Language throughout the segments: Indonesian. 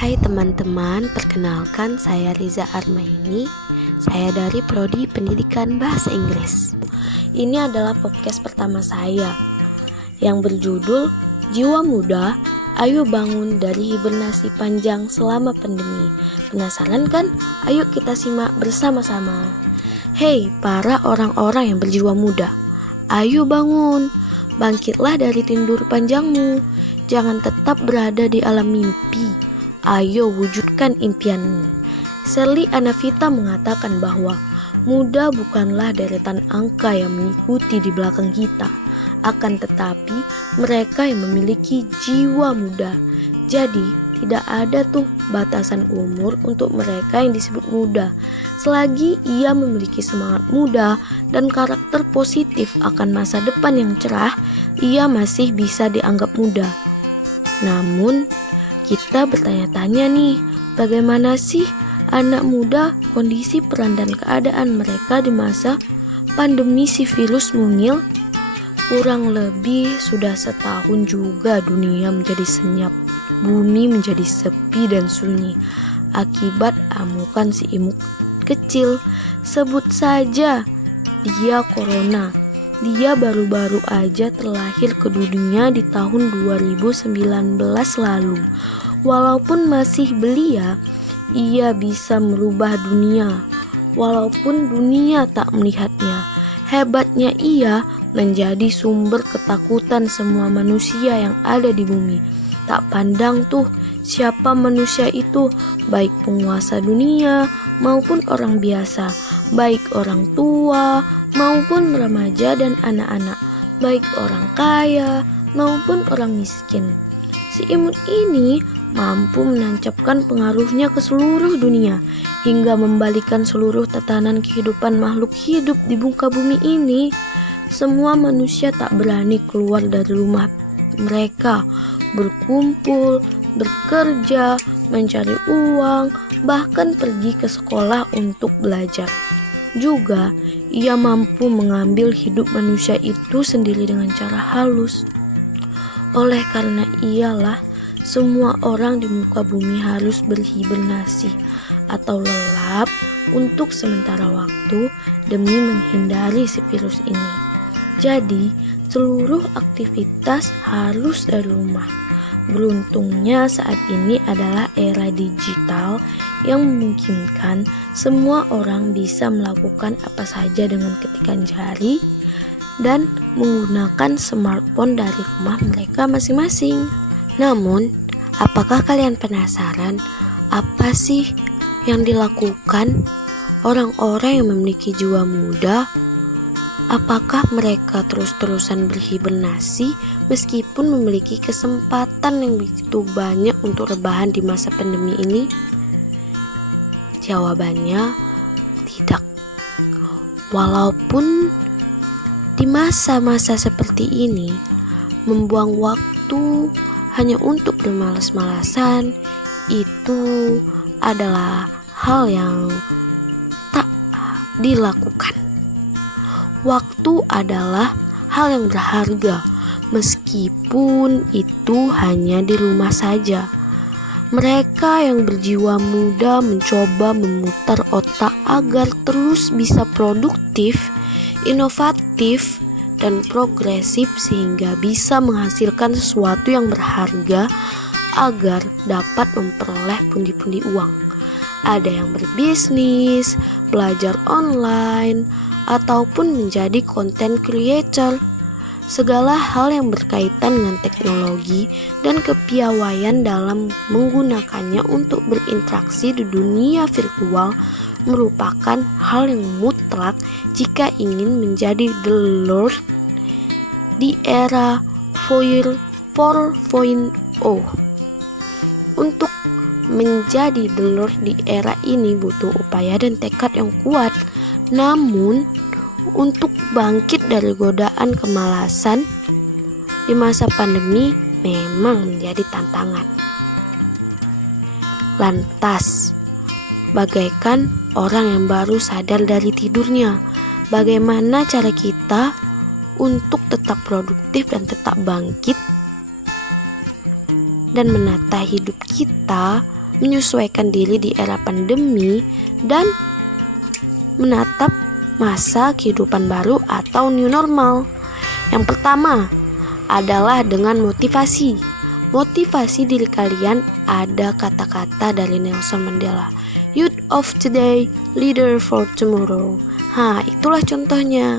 Hai teman-teman, perkenalkan saya Riza Armaini. Saya dari Prodi Pendidikan Bahasa Inggris. Ini adalah podcast pertama saya yang berjudul Jiwa Muda, Ayo Bangun dari Hibernasi Panjang Selama Pandemi. Penasaran kan? Ayo kita simak bersama-sama. Hei para orang-orang yang berjiwa muda, ayo bangun, bangkitlah dari tidur panjangmu. Jangan tetap berada di alam mimpi. Ayo wujudkan impianmu. Sally Anavita mengatakan bahwa muda bukanlah deretan angka yang mengikuti di belakang kita, akan tetapi mereka yang memiliki jiwa muda. Jadi tidak ada tuh batasan umur untuk mereka yang disebut muda. Selagi ia memiliki semangat muda dan karakter positif akan masa depan yang cerah, ia masih bisa dianggap muda. Namun kita bertanya-tanya nih, bagaimana sih anak muda kondisi peran dan keadaan mereka di masa pandemi si virus mungil? Kurang lebih sudah setahun juga dunia menjadi senyap, bumi menjadi sepi dan sunyi akibat amukan si imuk kecil. Sebut saja dia corona. Dia baru-baru aja terlahir ke dunia di tahun 2019 lalu. Walaupun masih belia, ia bisa merubah dunia. Walaupun dunia tak melihatnya, hebatnya ia menjadi sumber ketakutan semua manusia yang ada di bumi. Tak pandang tuh siapa manusia itu, baik penguasa dunia maupun orang biasa, baik orang tua maupun remaja dan anak-anak, baik orang kaya maupun orang miskin. Si imut ini mampu menancapkan pengaruhnya ke seluruh dunia hingga membalikan seluruh tatanan kehidupan makhluk hidup di muka bumi ini. Semua manusia tak berani keluar dari rumah mereka, berkumpul, bekerja, mencari uang, bahkan pergi ke sekolah untuk belajar. Juga ia mampu mengambil hidup manusia itu sendiri dengan cara halus. Oleh karena ialah semua orang di muka bumi harus berhibernasi atau lelap untuk sementara waktu demi menghindari si virus ini. Jadi seluruh aktivitas harus dari rumah. Beruntungnya saat ini adalah era digital yang memungkinkan semua orang bisa melakukan apa saja dengan ketikan jari dan menggunakan smartphone dari rumah mereka masing-masing. Namun, apakah kalian penasaran apa sih yang dilakukan orang-orang yang memiliki jiwa muda? Apakah mereka terus-terusan berhibernasi meskipun memiliki kesempatan yang begitu banyak untuk rebahan di masa pandemi ini? Jawabannya tidak. Walaupun di masa-masa seperti ini membuang waktu hanya untuk bermalas-malasan itu adalah hal yang tak dilakukan. Waktu adalah hal yang berharga, meskipun itu hanya di rumah saja. Mereka yang berjiwa muda mencoba memutar otak agar terus bisa produktif, inovatif, dan progresif sehingga bisa menghasilkan sesuatu yang berharga agar dapat memperoleh pundi-pundi uang. Ada yang berbisnis, belajar online, ataupun menjadi content creator. Segala hal yang berkaitan dengan teknologi dan kepiawaian dalam menggunakannya untuk berinteraksi di dunia virtual merupakan hal yang mutlak jika ingin menjadi the Lord di era 4.0. Untuk menjadi the Lord di era ini butuh upaya dan tekad yang kuat. Namun, untuk bangkit dari godaan kemalasan di masa pandemi memang menjadi tantangan. Lantas, bagaikan orang yang baru sadar dari tidurnya, bagaimana cara kita untuk tetap produktif dan tetap bangkit dan menata hidup kita menyesuaikan diri di era pandemi, dan menatap masa kehidupan baru atau new normal. Yang pertama adalah dengan motivasi. Motivasi diri kalian, ada kata-kata dari Nelson Mandela. Youth of today, leader for tomorrow. Itulah contohnya.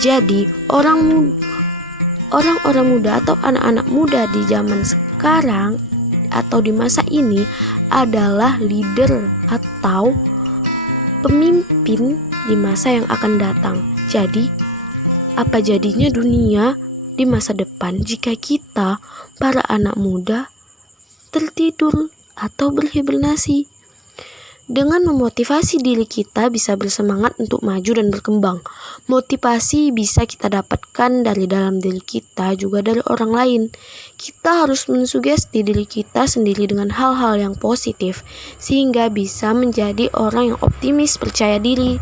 Jadi orang-orang muda atau anak-anak muda di zaman sekarang atau di masa ini adalah leader atau pemimpin di masa yang akan datang. Jadi, apa jadinya dunia di masa depan jika kita, para anak muda, tertidur atau berhibernasi? Dengan memotivasi diri kita bisa bersemangat untuk maju dan berkembang. Motivasi bisa kita dapatkan dari dalam diri kita, juga dari orang lain. Kita harus mensugesti diri kita sendiri dengan hal-hal yang positif, sehingga bisa menjadi orang yang optimis, percaya diri,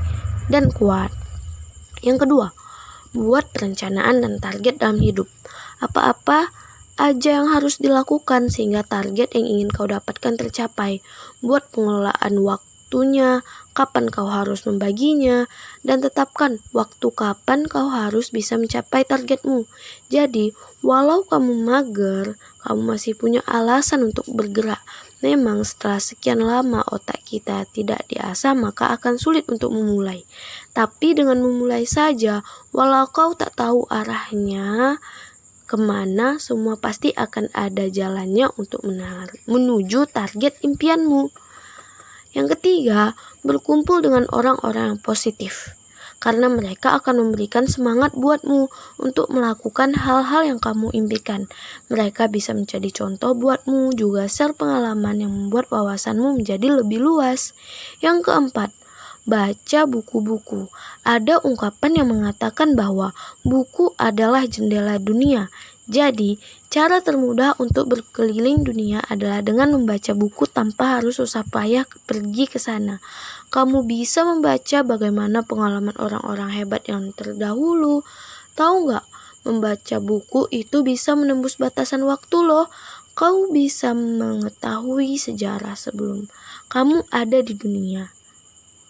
dan kuat. Yang kedua, buat perencanaan dan target dalam hidup. Apa-apa aja yang harus dilakukan sehingga target yang ingin kau dapatkan tercapai. Buat pengelolaan waktunya, kapan kau harus membaginya, dan tetapkan waktu kapan kau harus bisa mencapai targetmu. Jadi, walau kamu mager, kamu masih punya alasan untuk bergerak. Memang setelah sekian lama otak kita tidak diasah, maka akan sulit untuk memulai. Tapi dengan memulai saja, walau kau tak tahu arahnya kemana, semua pasti akan ada jalannya untuk menuju target impianmu. Yang ketiga, berkumpul dengan orang-orang yang positif, karena mereka akan memberikan semangat buatmu untuk melakukan hal-hal yang kamu impikan. Mereka bisa menjadi contoh buatmu, juga share pengalaman yang membuat wawasanmu menjadi lebih luas. Yang keempat, baca buku-buku. Ada ungkapan yang mengatakan bahwa buku adalah jendela dunia. Jadi, cara termudah untuk berkeliling dunia adalah dengan membaca buku tanpa harus susah payah pergi ke sana. Kamu bisa membaca bagaimana pengalaman orang-orang hebat yang terdahulu. Tahu nggak? Membaca buku itu bisa menembus batasan waktu loh. Kau bisa mengetahui sejarah sebelum kamu ada di dunia.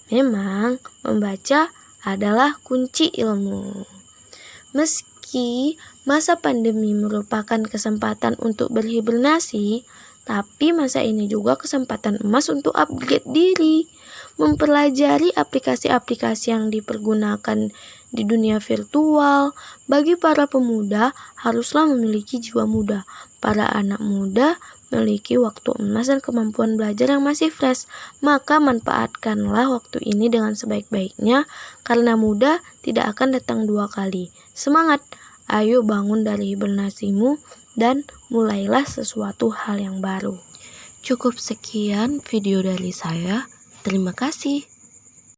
Memang membaca adalah kunci ilmu. Meski masa pandemi merupakan kesempatan untuk berhibernasi, tapi masa ini juga kesempatan emas untuk upgrade diri, mempelajari aplikasi-aplikasi yang dipergunakan di dunia virtual. Bagi para pemuda, haruslah memiliki jiwa muda. Para anak muda memiliki waktu emas dan kemampuan belajar yang masih fresh. Maka manfaatkanlah waktu ini dengan sebaik-baiknya, karena muda tidak akan datang dua kali. Semangat! Ayo bangun dari hibernasimu dan mulailah sesuatu hal yang baru. Cukup sekian video dari saya. Terima kasih.